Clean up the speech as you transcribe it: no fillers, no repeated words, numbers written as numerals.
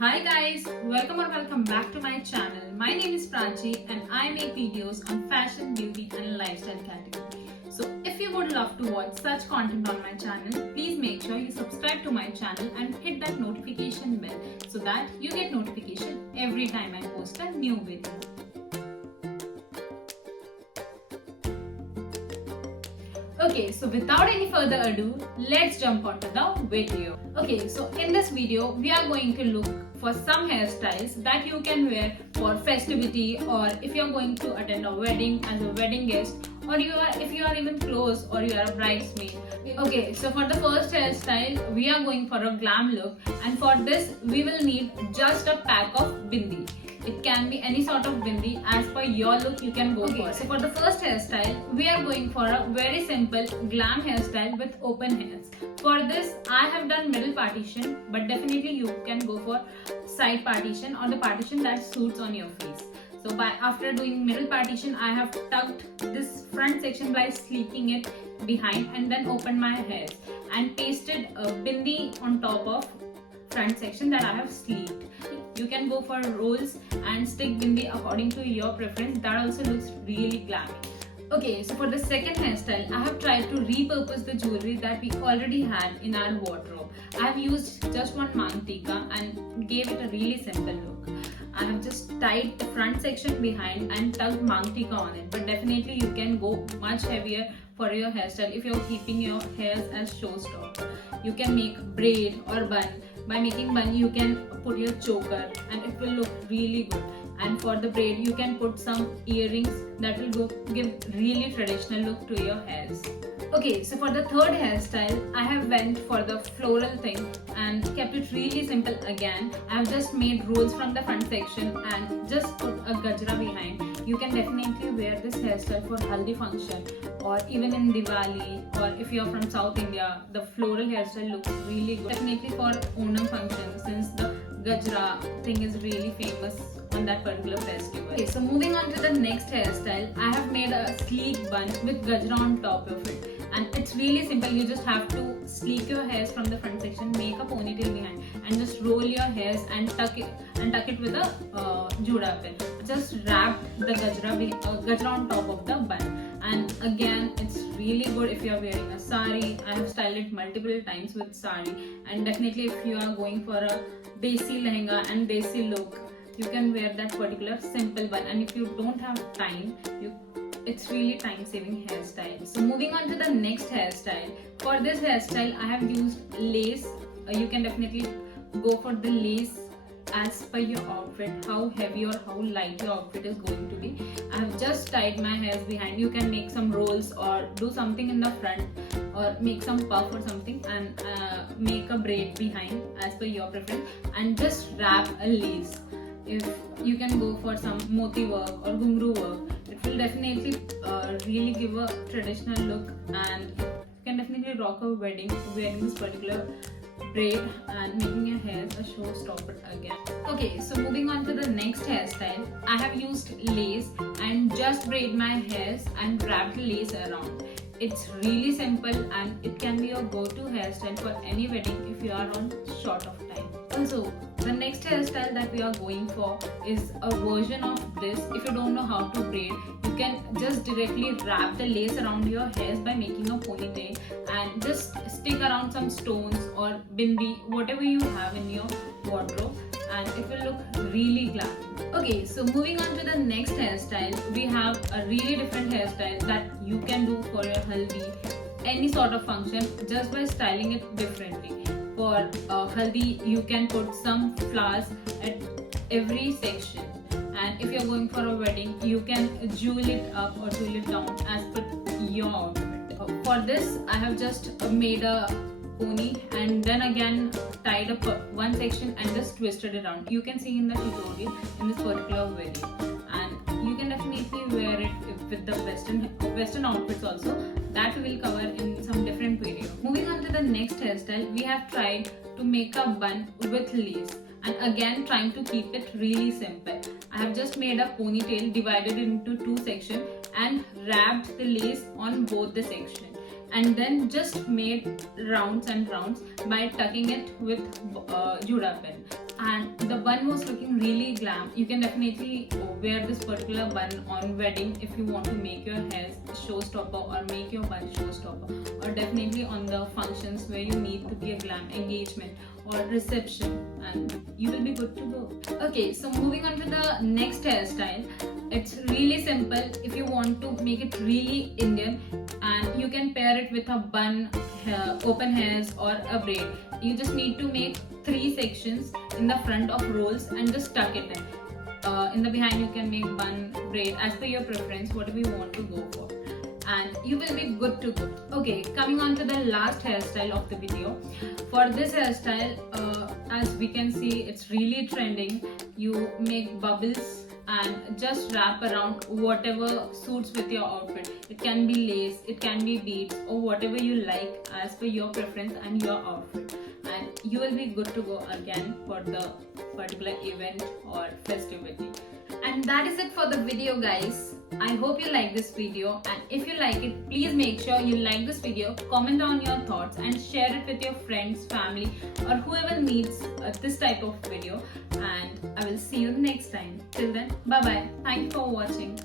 Hi guys, welcome back to my channel. My name is Prachi and I make videos on fashion, beauty and lifestyle category. So if you would love to watch such content on my channel, please make sure you subscribe to my channel and hit that notification bell so that you get notification every time I post a new video. Okay, so without any further ado, let's jump onto the video. Okay, so in this video, we are going to look for some hairstyles that you can wear for festivity, or if you're going to attend a wedding as a wedding guest, or if you are even close or you are a bridesmaid. Okay, so for the first hairstyle, we are going for a glam look, and for this we will need just a pack of bindi. It can be any sort of bindi. As per your look, you can go for it. So for the first hairstyle, we are going for a very simple glam hairstyle with open hairs. For this, I have done middle partition, but definitely you can go for side partition or the partition that suits on your face. So after doing middle partition, I have tucked this front section by sleeking it behind and then opened my hairs and pasted a bindi on top of front section that I have sleeked. You can go for rolls and stick bindi according to your preference. That also looks really glammy. Okay, so for the second hairstyle, I have tried to repurpose the jewelry that we already had in our wardrobe. I have used just one mantika and gave it a really simple look. I have just tied the front section behind and tucked mantika on it, but definitely you can go much heavier for your hairstyle if you're keeping your hairs as showstopper. You can make braid or bun. By making bun, you can put your choker and it will look really good. And for the braid, you can put some earrings that will give really traditional look to your hairs. Okay, so for the third hairstyle, I have went for the floral thing and kept it really simple again. I have just made rolls from the front section and just put a gajra behind. You can definitely wear this hairstyle for haldi function or even in Diwali, or if you're from South India, the floral hairstyle looks really good. Definitely for Onam function, since the gajra thing is really famous on that particular festival. Okay, so moving on to the next hairstyle, I have made a sleek bun with gajra on top of it. And it's really simple. You just have to sleek your hairs from the front section, make a ponytail behind, and just roll your hairs and tuck it with a juda pin. Just wrap the gajra on top of the bun. And again, it's really good if you are wearing a sari. I have styled it multiple times with sari, and definitely if you are going for a desi lehenga and desi look, you can wear that particular simple bun. And if you don't have time, it's really time-saving hairstyle. So moving on to the next hairstyle. For this hairstyle, I have used lace. You can definitely go for the lace as per your outfit, how heavy or how light your outfit is going to be. I have just tied my hairs behind. You can make some rolls or do something in the front or make some puff or something and make a braid behind as per your preference, and just wrap a lace. If you can go for some moti work or ghungru work, it will definitely really give a traditional look, and you can definitely rock a wedding wearing this particular braid and making your hairs a showstopper again. Okay, so moving on to the next hairstyle, I have used lace and just braid my hairs and wrapped the lace around. It's really simple and it can be your go-to hairstyle for any wedding if you are on short of time. Also, the next hairstyle that we are going for is a version of this. If you don't know how to braid, you can just directly wrap the lace around your hairs by making a ponytail and just stick around some stones or bindi, whatever you have in your wardrobe, and it will look really glammy. Okay, so moving on to the next hairstyle, we have a really different hairstyle that you can do for your haldi, any sort of function, just by styling it differently. For haldi, you can put some flowers at every section, and if you're going for a wedding, you can jewel it up or jewel it down as per your outfit. For this, I have just made a pony and then again tied up one section and just twisted it around. You can see in the tutorial in this particular video, and you can definitely wear it with the western outfits also, that we will cover in some different video. Moving on to the next hairstyle, we have tried to make a bun with lace, and again trying to keep it really simple. I have just made a ponytail, divided into two sections and wrapped the lace on both the sections. and then just made rounds and rounds by tucking it with Juda pin. And the bun was looking really glam. You can definitely wear this particular bun on wedding if you want to make your hair showstopper or make your bun showstopper, or definitely on the functions where you need to be a glam, engagement or reception, and you will be good to go. Okay, so moving on to the next hairstyle. It's really simple if you want to make it really Indian, and you can pair it with a bun, open hairs or a braid. You just need to make 3 sections in the front of rolls and just tuck it in. In the behind you can make bun, braid, as per your preference, whatever you want to go for, and you will be good to go. Okay, coming on to the last hairstyle of the video. For this hairstyle, as we can see, it's really trending. You make bubbles and just wrap around whatever suits with your outfit. It can be lace, it can be beads, or whatever you like as per your preference and your outfit, and you will be good to go again for the particular event or festivity. And that is it for the video, guys. I hope you like this video, and if you like it, please make sure you like this video, comment down your thoughts and share it with your friends, family, or whoever needs this type of video. And I will see you next time. Till then, bye bye. Thank you for watching.